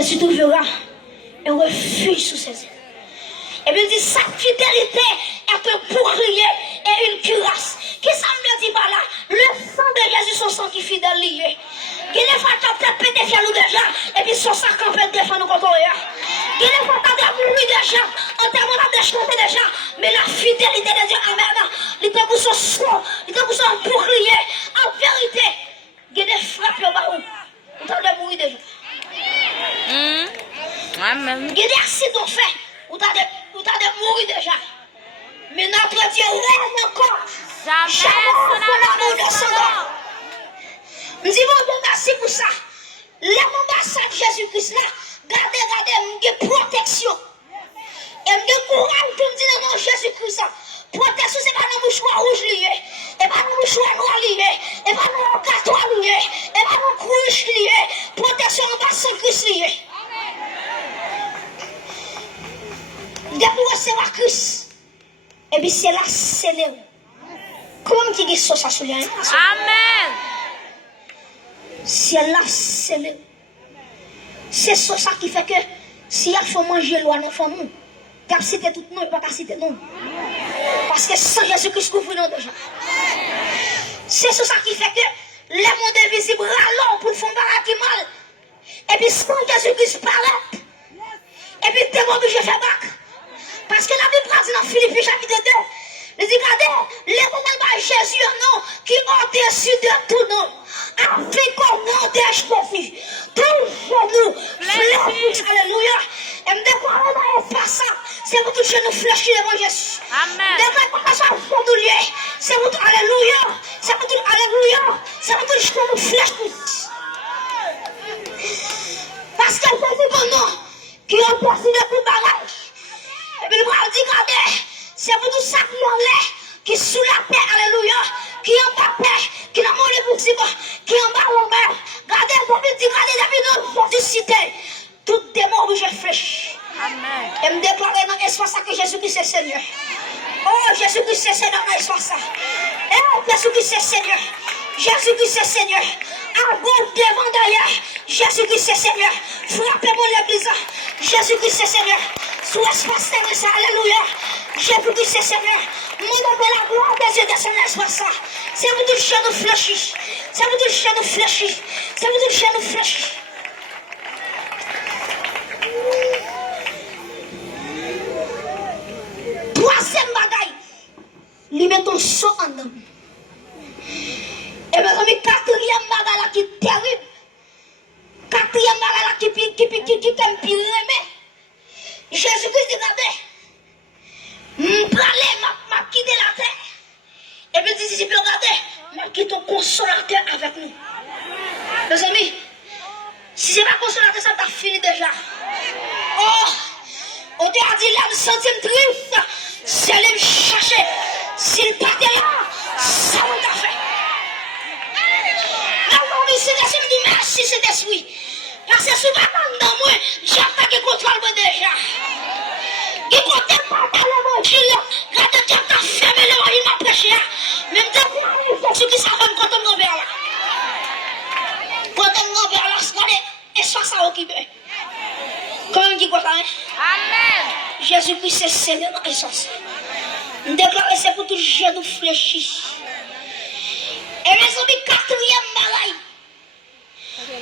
Et tu trouveras un refuge sous ses ailes. Et puis il dit, sa fidélité est un bouclier et une cuirasse. Qui ça me dit par là? Le sang de Jésus, son sang qui est fidèle lié. Qui ne fois t'as peut-être pété fier nous déjà, et puis son sang qu'on peut défendre nous contre eux. Qui ne fois t'as mourir déjà, en termes de déchanter déjà, mais la fidélité de Dieu, amen, il était pour son sang, il était pour son bouclier. En vérité, il y a des frappes au bas où, on t'a mourir déjà. Amen. Il y a des accidents faits, où t'as mourir déjà. Mais notre Dieu règne encore. Jamais son amour de son nom. Nous disons bon merci pour ça. L'ambassade de Jésus-Christ là, regardez, il y a protection. Et il y a courage pour me dire non, Jésus-Christ. Protection, c'est pas un mouchoir rouge lié, et pas un mouchoir noir lié, et pas un carton lié, et pas un couche lié. Protection ambassade Christ lié. Dès pour recevoir Christ, et puis c'est là, c'est là. Comment tu dis ça sur lui? Amen. C'est là, c'est là. C'est ça qui fait que si il faut manger loin, non, faut nous. Car citer tout le monde, pas citer non. Parce que sans Jésus-Christ, couvre nous déjà. C'est ça qui fait que les mondes invisibles râlent pour faire un mal. Et puis sans Jésus-Christ paraît. Et puis t'es obligé de faire bac. Parce que la Bible dit dans Philippiens chapitre 2, il dit, regardez, les moments de Jésus, non, qui ont au-dessus de tout nom, afin qu'on monte Jésus, tout genou, fléchis, alléluia. Et me déclarer dans l'espace ça, c'est pour tout genou fléchis devant Jésus. Amen. Déclarer ça, c'est pour tout, alléluia, c'est pour tout, alléluia, c'est pour tout genou fléchis. Parce que Jésus, bon nom, qui ont au-dessus de tout bagage. Et puis le bras dit, regardez, c'est pour tout ça qui est sous la paix, alléluia, qui est en bas paix, qui est dans mon possible, qui est en bas l'envers. Regardez, regardez, nous cité, tout démon où je flèche. Amen. Et me déclarer dans l'espace que Jésus-Christ est Seigneur. Oh, Jésus-Christ est Seigneur dans l'espace. Eh, Jésus-Christ est Seigneur. Jésus-Christ est Seigneur. À gauche, devant, derrière. Jésus-Christ est Seigneur. Frappez-moi l'église. Jésus-Christ est Seigneur. Sous l'espace de ça, alléluia. Jésus-Christ est Seigneur. Mon nom la gloire des yeux de son espace. C'est vous tout chien nous fléchis. C'est vous tout chien nous fléchis. C'est vous tout chien nous fléchis. Troisième bagaille. Lui met ton saut en dedans. Et mes amis, quatrième bagaille là qui est terrible. Quatrième bagaille là qui t'aime pire aimer. Jésus-Christ dit, regardez, m'a quitté la terre. Et puis dit, regardez, m'a quitté ton consolateur avec nous. Mes amis, si c'est pas consolateur, ça t'a fini déjà. Oh, on t'a dit, l'âme sentime triste, c'est aller me chercher. S'il partait là, ça on t'a fait. Mais si c'est dit, merci, c'est esprit. Parce que souvent, dans moi, j'ai attaqué contre moi déjà. Il compte pas dans l'évangile. Regardez, tu as fermé l'évangile, m'a prêché. Même temps, ceux qui savent quand on est vers là. Quand on est vers là, regardez, et soit ça occupé. Comment on dit quoi ça? Amen. Jésus-Christ, c'est Seigneur dans l'essence. Nous déclarons, c'est pour tout genou fléchi. Et mes amis, quatrième bagaille.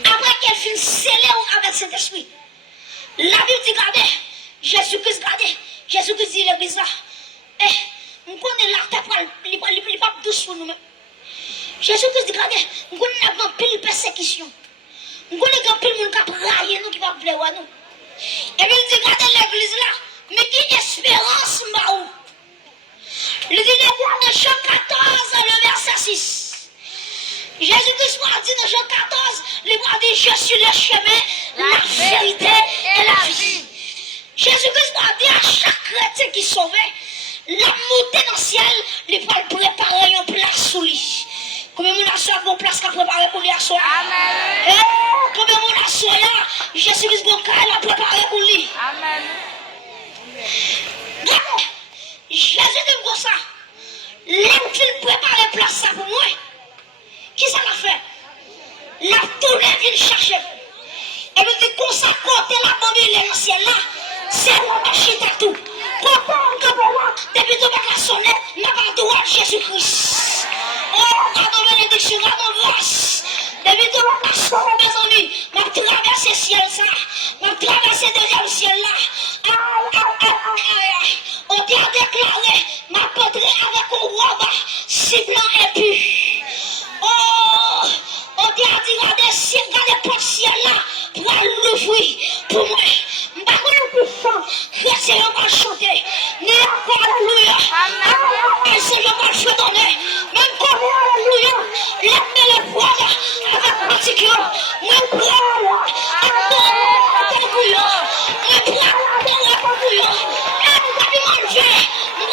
Après qu'elle finit scellée avec cet esprit, la Bible dit, regardez, Jésus-Christ, regardez, Jésus-Christ dit l'église là, on connaît la tête, il pas douce pour nous-mêmes. Jésus-Christ dit, regardez, on connaît la grande pile persécution. On connaît la grande pile monde qui a raillé nous, qui va vouloir nous. Et puis il dit, regardez l'église là, mais qui espérance m'a où? Il dit, dans Jean 14, le verset 6. Jésus-Christ m'a dit dans Jean 14, il m'a dit, je suis le chemin, la vérité et la vie. Jésus-Christ m'a dit à chaque chrétien qui sauvait, la montée dans le ciel, il va préparer une place sous lui. Combien de monde a une place qu'à préparer pour lui à soi? Amen. Combien de monde a soi là, Jésus-Christ a préparé pour lui. Amen. Regardez, Jésus dit comme ça, l'homme qui prépare la place ça pour moi. Qui ça l'a fait? La tournée vient chercher. Et puis dit consacrer la bonne dans le ciel là. C'est un chita tout. Depuis que tu as sonné, n'a pas droit Jésus-Christ. Oh, à nos bénédictions, à nos grâces. Depuis que tu as sonné, mes amis, m'a traversé le ciel ça. M'a traversé le deuxième ciel là. On t'a déclaré, m'a pétré avec un robe ciblant et puis. Oh, on t'a dit, regardez pour le ciel là, pour l'ouvrir, pour moi. C'est le mal chanté. Ni encore alléluia. C'est le mal chanté. Même comme alléluia. Lève les poils avec particulier. Même poils. Alléluia. Même poils alléluia. Manger.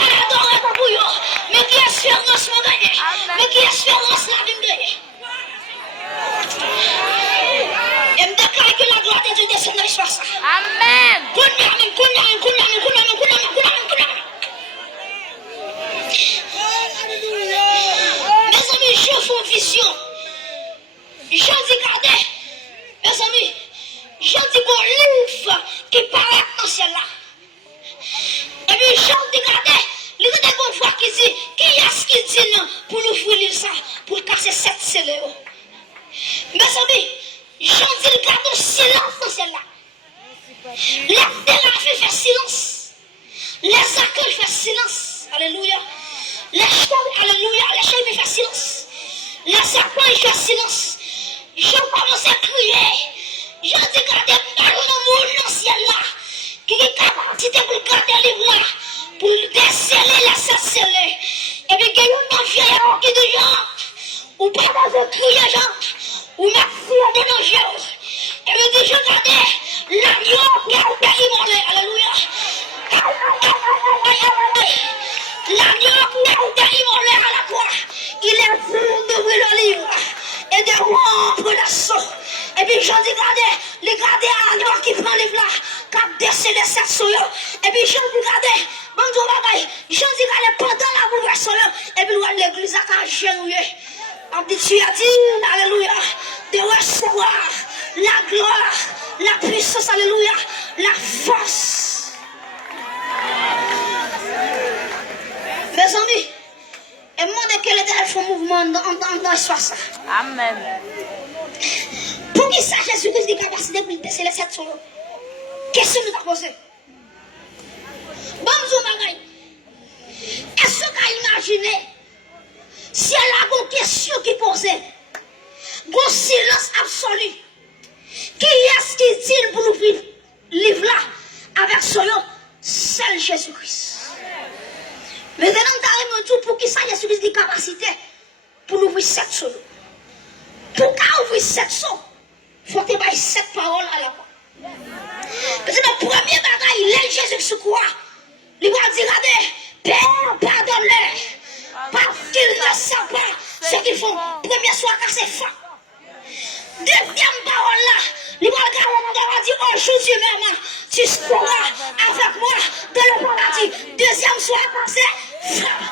Alléluia. Mais qui espérance me gagner. Mais qui espérance la vie me gagner. Et me déclare que la gloire de Dieu descend dans l'espace. Amen. Mes amis, je fais une vision. Je dis, regardez, mes amis, je dis un livre qui paraît dans le ciel là. Et puis, je dis, regardez, il y a des fois qui dit, qui est-ce qui dit non pour l'ouvrir le ça, pour casser cette scellée. Mes amis, je dis, regardez le silence dans le ciel là. Les théraphies font silence. Les accueils font silence. Alléluia. Les chants, alléluia. Les chants font silence. Les accueils font silence. Je commence à crier. Je dis, regardez, par le monde dans le ciel là, qui est capacité pour garder les livres là, pour déceler les scellés. Et puis, il y a une vieille qui dit, ou pas dans crier, ou merci à des noms. Et puis, dit, je regardais. L'agneau qui a été immolé, alléluia. L'agneau qui a été immolé à la croix, il est venu d'ouvrir le livre et de rompre la sang. Et puis j'en dis, regardez l'agneau qui prend le livre là, qui a décelé cette soyo. Et puis j'en dis, regardez, bonjour bagaille, j'en dis, regardez, pendant la bouleversion, et puis l'église a genouillé. On dit, tu as dit, alléluia, de recevoir la gloire. La puissance, alléluia, la force. Mes amis, et moi de quel est le mouvement dans l'espace. Amen. Pour qui ça, Jésus-Christ des capacités pour déceler cette chose. Qu'est-ce que nous avons posé? Bonjour, Magaï. Est-ce que vous imaginez si elle a une question qui posait, un silence absolu? Qui est-ce qui dit pour nous vivre livre là avec son nom? Seul Jésus-Christ. Mais maintenant, nous avons dit pour qui ça Jésus-Christ des capacités pour nous ouvrir cette chose. Pour ouvrir cette chose, il faut que tu aies cette parole à la fois. Parce que le premier bagaille, il est Jésus sur quoi? Il va dire, regardez, Père, pardonne-les, parce qu'ils ne savent pas ce qu'ils font. Premier soir, car c'est fin. Deuxième parole là, il va dire aujourd'hui même, tu seras avec moi dans le paradis. Deuxième soir, c'est femme.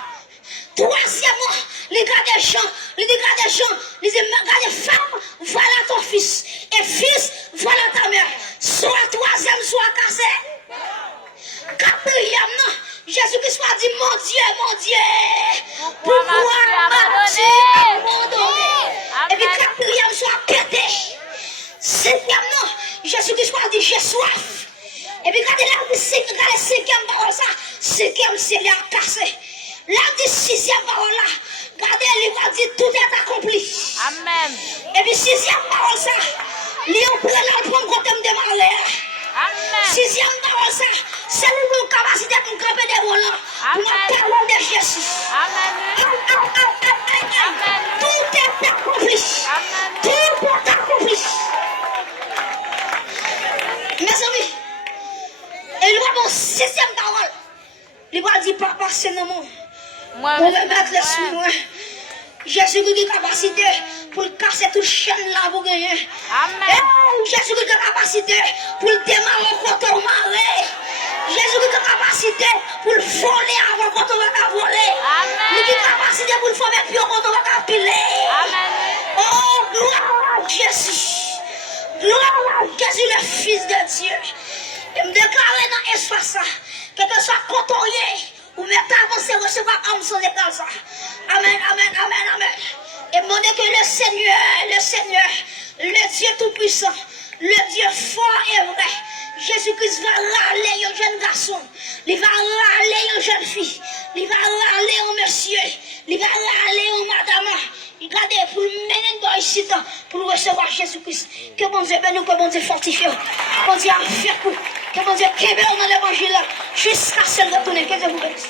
Troisièmement, les gars des champs, les gars des champs, les gars des femmes, voilà ton fils. Et fils, voilà ta mère. Soit troisième, soit cassé. Quatrièmement, Jésus-Christ a dit, mon Dieu, pourquoi m'as-tu abandonné? Et puis quatrième soit pété. Cinquièmement, Jésus-Christ a dit, j'ai soif. Et puis quand il a dit, cinquième parole ça, cinquième c'est l'air cassé. Là, dit sixième parole là, regardez, il va dire, tout est accompli. Amen. Et puis sixième parole ça, il prend la prendre quand on démarre. Amen. Sixième parole ça, c'est une capacité pour camper des volants. Pour nous parler de Jésus. Amen. Tout est accompli. Tout est accompli. Mes amis, et il va dans sixième parole. Il va dire, papa, c'est non. Moi, Pour remettre les soumis. Jésus a une capacité pour casser toute chaîne là pour gagner. Amen. Jésus a une capacité pour démarrer quand on marre. Jésus a une capacité pour voler avant quand on va voler. Il a une capacité pour former plus quand on va piler. Amen. Oh, gloire à Jésus. Gloire à Jésus, le Fils de Dieu. Et me déclarer dans l'espace ça, que soit contrôlé, ou même avancer, recevoir âme sans écrase. Amen, amen, amen, amen. Et demander que le Seigneur, le Dieu Tout-Puissant, le Dieu fort et vrai, Jésus-Christ va râler un jeune garçon, il va râler une jeune fille, il va râler un monsieur, il va râler une madame. Il va pour mener dans ici pour recevoir Jésus-Christ. Que bon Dieu bénisse, que bon Dieu fortifie, que bon Dieu affaire, que bon Dieu kébé dans l'évangile jusqu'à ce retourner. Que Dieu vous bénisse.